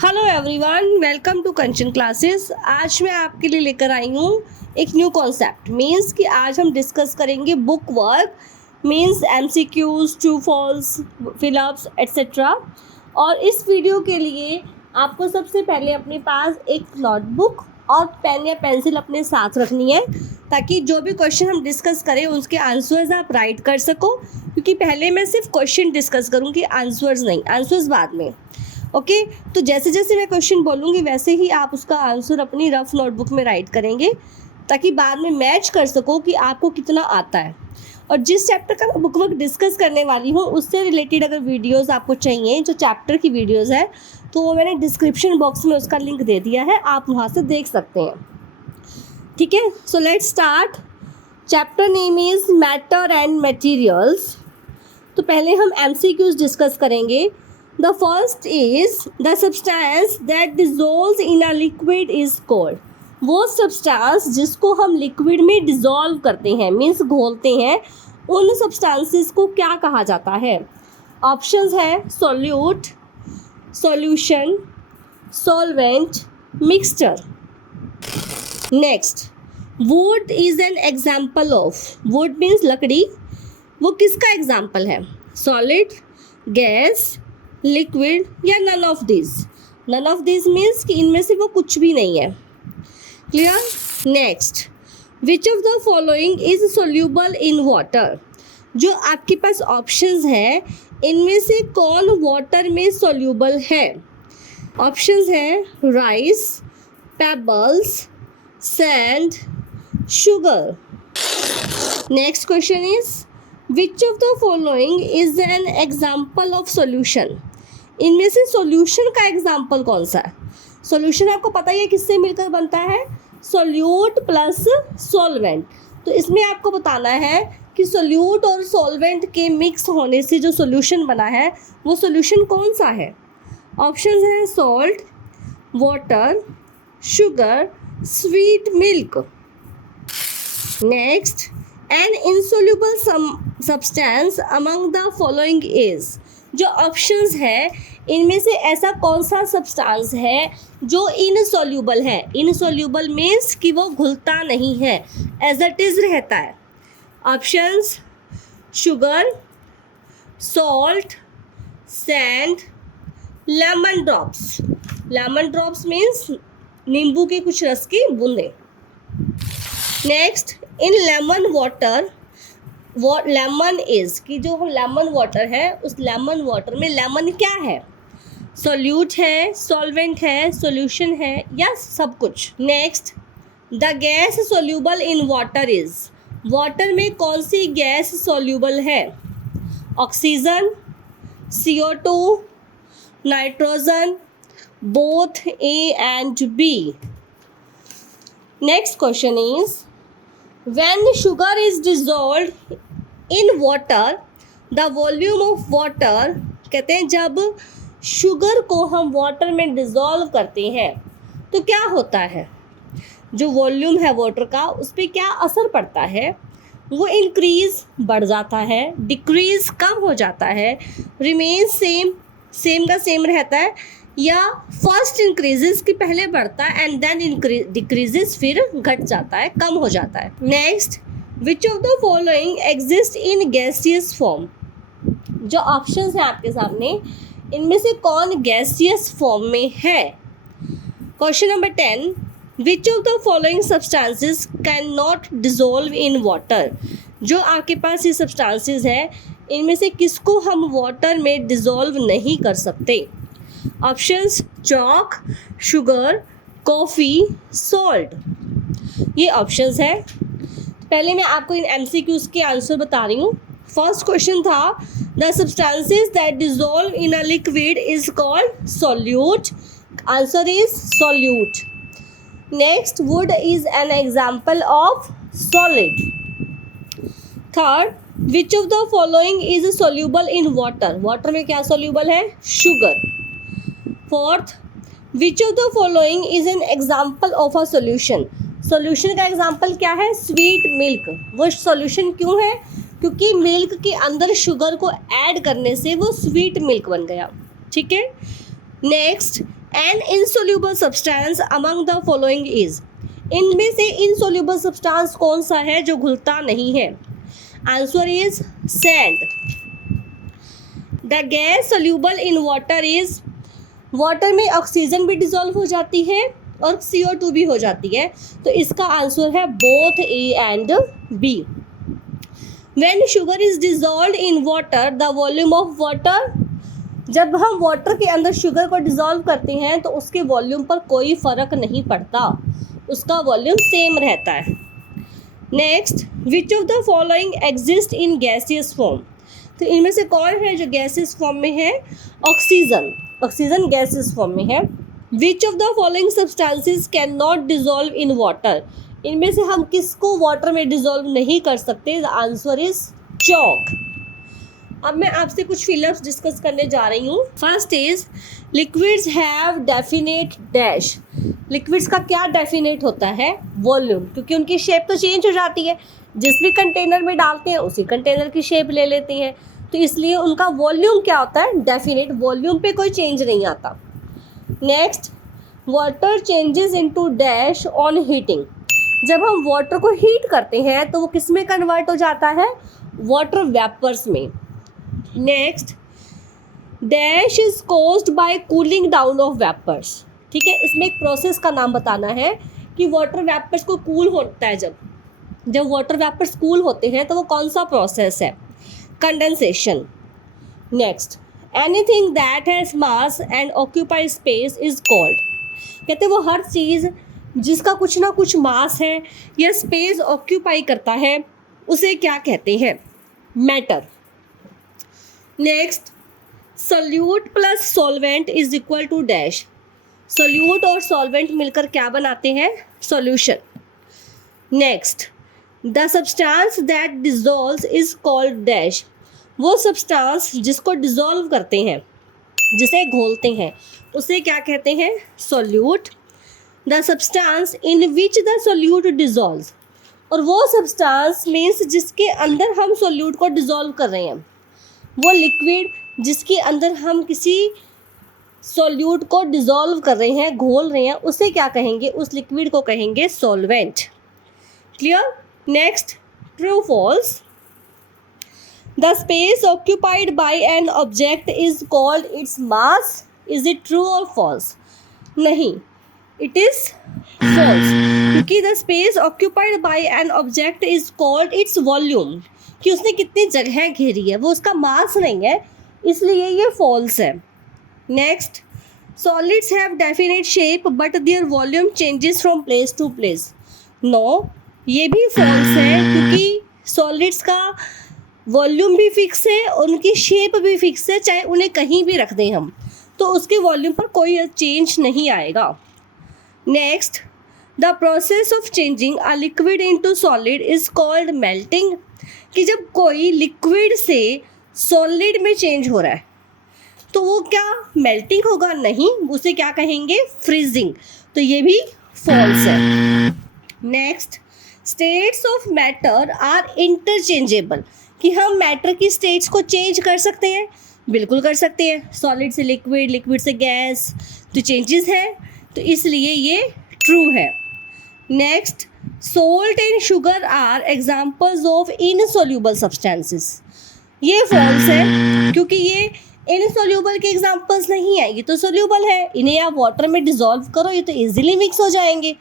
Hello everyone, welcome to Kanchan classes. आज मैं आपके लिए लेकर आई हूँ एक न्यू कॉन्सेप्ट। मीन्स कि आज हम डिस्कस करेंगे book work, means MCQs, true false, fill ups etcetera. और इस वीडियो के लिए आपको सबसे पहले अपने पास एक नोटबुक और पेन या पेंसिल अपने साथ रखनी है, ताकि जो भी क्वेश्चन हम डिस्कस करें उसके आंसर्स आप राइट कर सको। क्योंकि पहले मैं सिर्फ क्वेश्चन डिस्कस करूँगी, आंसर्स नहीं, आंसर्स बाद में। ओके तो जैसे जैसे मैं क्वेश्चन बोलूँगी वैसे ही आप उसका आंसर अपनी रफ नोटबुक में राइट करेंगे, ताकि बाद में मैच कर सको कि आपको कितना आता है। और जिस चैप्टर का मैं बुक वर्क डिस्कस करने वाली हूँ उससे रिलेटेड अगर वीडियोस आपको चाहिए, जो चैप्टर की वीडियोस है, तो वो मैंने डिस्क्रिप्शन बॉक्स में उसका लिंक दे दिया है, आप वहाँ से देख सकते हैं। ठीक है, so let's start. Chapter name is matter and materials. तो पहले हम MCQs डिस्कस करेंगे। The first is the substance that dissolves in a liquid is called। वो सब्सटेंस जिसको हम लिक्विड में डिज़ोल्व करते हैं, मीन्स घोलते हैं, उन सब्सटेंसेस को क्या कहा जाता है? ऑप्शंस है solute, solution, solvent, mixture. Next, wood is an example of. Wood means लकड़ी, वो किसका एग्जाम्पल है? सॉलिड, गैस, लिक्विड या none of this. None of this means कि इनमें से वो कुछ भी नहीं है। Clear? Next, which of the following is soluble in water. जो आपके पास ऑप्शंस है, इनमें से कौन वाटर में सोल्यूबल है? ऑप्शंस है rice, pebbles, sand, sugar. Next question is which of the following is an example of solution. इनमें से सॉल्यूशन का एग्जाम्पल कौन सा है? सॉल्यूशन आपको पता ही है किससे मिलकर बनता है, सॉल्यूट प्लस सॉल्वेंट। तो इसमें आपको बताना है कि सॉल्यूट और सॉल्वेंट के मिक्स होने से जो सॉल्यूशन बना है वो सॉल्यूशन कौन सा है? ऑप्शंस हैं salt, water, sugar, sweet milk. Next, an insoluble substance among the following is. जो ऑप्शंस है इनमें से ऐसा कौन सा सब्सटेंस है जो इनसोल्यूबल है? इनसोल्यूबल मीन्स कि वो घुलता नहीं है, एज इट इज रहता है। Options sugar, salt, sand, lemon drops. Lemon drops means नींबू के कुछ रस की बूंदें। नेक्स्ट, इन लेमन वाटर वो लेमन इज कि जो लेमन वाटर है, उस लेमन वाटर में लेमन क्या है? सॉल्यूट है, सॉल्वेंट है, सॉल्यूशन है या सब कुछ? Next, the gas soluble in water is. Water में कौन सी गैस सोल्यूबल है? Oxygen, CO2, nitrogen, both A and B। Next question is when sugar is dissolved in water the volume of water। कहते हैं जब शुगर को हम water में dissolve करते हैं तो क्या होता है? जो वॉल्यूम है वाटर का उस पर क्या असर पड़ता है? वो इंक्रीज बढ़ जाता है, डिक्रीज कम हो जाता है, रिमेन सेम, सेम का सेम रहता है, या फर्स्ट इंक्रीजेस कि पहले बढ़ता है एंड देन डिक्रीजेस, फिर घट जाता है, कम हो जाता है। Next, which of the following exist in gaseous form. जो ऑप्शंस हैं आपके सामने, इनमें से कौन गैसियस फॉर्म में है? Question number 10, which of the following substances can not dissolve in water. जो आपके पास ये सब्सटेंसेस है, इनमें से किसको हम वाटर में डिजोल्व नहीं कर सकते? Options chalk, sugar, coffee, salt. ये ऑप्शंस है। पहले मैं आपको इन MCQs के आंसर बता रही हूँ। फर्स्ट क्वेश्चन था the substances that dissolve in a liquid is called solute. Answer is solute. Next, wood is an example of solid. Third, which of the following is soluble in water. Water में क्या soluble है? Sugar. Fourth, which of the following is an example of a solution. Solution का example क्या है? Sweet milk. वो solution क्यों है? क्योंकि मिल्क के अंदर शुगर को ऐड करने से वो स्वीट मिल्क बन गया। ठीक है। Next, an insoluble substance among the following is, इनमें से इनसोल्यूबल सब्सटेंस कौन सा है जो घुलता नहीं है? Answer is sand. The gas soluble in water is, water में ऑक्सीजन भी डिसॉल्व हो जाती है और CO2 भी हो जाती है, तो इसका आंसर है both A and B। When sugar is dissolved in water, the volume of water, जब हम वाटर के अंदर शुगर को डिसॉल्व करते हैं तो उसके वॉल्यूम पर कोई फ़र्क नहीं पड़ता, उसका वॉल्यूम सेम रहता है। Next, which of the following exist in gaseous form, तो इनमें से कौन है जो गैसियस फॉर्म में है? ऑक्सीजन, ऑक्सीजन गैसियस फॉर्म में है। विच of the following substances can not dissolve in water, इनमें से हम किसको वाटर में डिसॉल्व नहीं कर सकते? The answer is chalk. अब मैं आपसे कुछ फिलअप्स डिस्कस करने जा रही हूँ। First is liquids have definite dash, liquids का क्या डेफिनेट होता है? वॉल्यूम, क्योंकि उनकी शेप तो चेंज हो जाती है, जिस भी कंटेनर में डालते हैं उसी कंटेनर की शेप ले लेते हैं, तो इसलिए उनका वॉल्यूम क्या होता है? डेफिनेट, वॉल्यूम पे कोई चेंज नहीं आता। Next, water changes into dash on heating, जब हम वाटर को हीट करते हैं तो वो किस में कन्वर्ट हो जाता है? वाटर वेपर्स में। Next, dash is caused by cooling down of vapours, ठीक है, इसमें एक प्रोसेस का नाम बताना है कि वाटर वेपर्स को कूल होता है, जब वाटर वेपर्स कूल होते हैं तो वो कौन सा प्रोसेस है? Condensation. Next, anything that has mass and occupy space is called, कहते हैं वो हर चीज़ जिसका कुछ ना कुछ मास है या स्पेस ऑक्यूपाई करता है उसे क्या कहते हैं? Matter. Next, solute plus solvent is equal to dash, solute और सॉल्वेंट मिलकर क्या बनाते हैं? Solution. Next, the substance that dissolves is called dash, वो सब्सटेंस जिसको डिसॉल्व करते हैं, जिसे घोलते हैं, उसे क्या कहते हैं? Solute. The substance in which the solute dissolves, और वो सब्सटेंस मीन्स जिसके अंदर हम सोल्यूट को डिसॉल्व कर रहे हैं, वो लिक्विड जिसके अंदर हम किसी सोल्यूट को डिसॉल्व कर रहे हैं, घोल रहे हैं, उसे क्या कहेंगे? उस लिक्विड को कहेंगे solvent. Clear? Next, true false, the space occupied by an object is called its mass, is it true और फॉल्स? नहीं, इट इज फॉल्स, क्योंकि the space occupied by an object is called its volume, कि उसने कितनी जगह घेरी है, वो उसका मास नहीं है, इसलिए ये फॉल्स है। Next, solids have definite shape but their volume changes from place to place, no, ये भी फॉल्स है, क्योंकि सॉलिड्स का वॉल्यूम भी फिक्स है, उनकी शेप भी फिक्स है, चाहे उन्हें कहीं भी रख दें हम तो उसके वॉल्यूम पर कोई चेंज नहीं आएगा। Next, the process of changing a liquid into solid is called melting, कि जब कोई लिक्विड से सॉलिड में चेंज हो रहा है तो वो क्या मेल्टिंग होगा? नहीं, उसे क्या कहेंगे? फ्रीजिंग, तो ये भी फॉल्स है। Next, states of matter are interchangeable, कि हम मैटर की स्टेट्स को चेंज कर सकते हैं, बिल्कुल कर सकते हैं, सॉलिड से लिक्विड, लिक्विड से गैस, तो चेंजेस है, तो इसलिए ये ट्रू है। Next, salt and sugar are examples of insoluble substances, ये फॉल्स है, क्योंकि ये इनसोल्यूबल के एग्जाम्पल्स नहीं है, ये तो सोल्यूबल है, इन्हें आप वाटर में डिसॉल्व करो, ये तो इजीली मिक्स हो जाएंगे,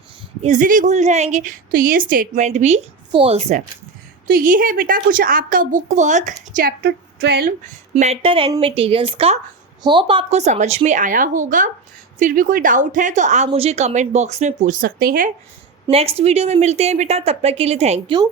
इजीली घुल जाएंगे, तो ये स्टेटमेंट भी फॉल्स है। तो ये है बेटा कुछ आपका book work chapter 12 matter and materials का। होप आपको समझ में आया होगा। फिर भी कोई डाउट है तो आप मुझे कमेंट बॉक्स में पूछ सकते हैं। नेक्स्ट वीडियो में मिलते हैं बेटा, तब तक के लिए थैंक यू।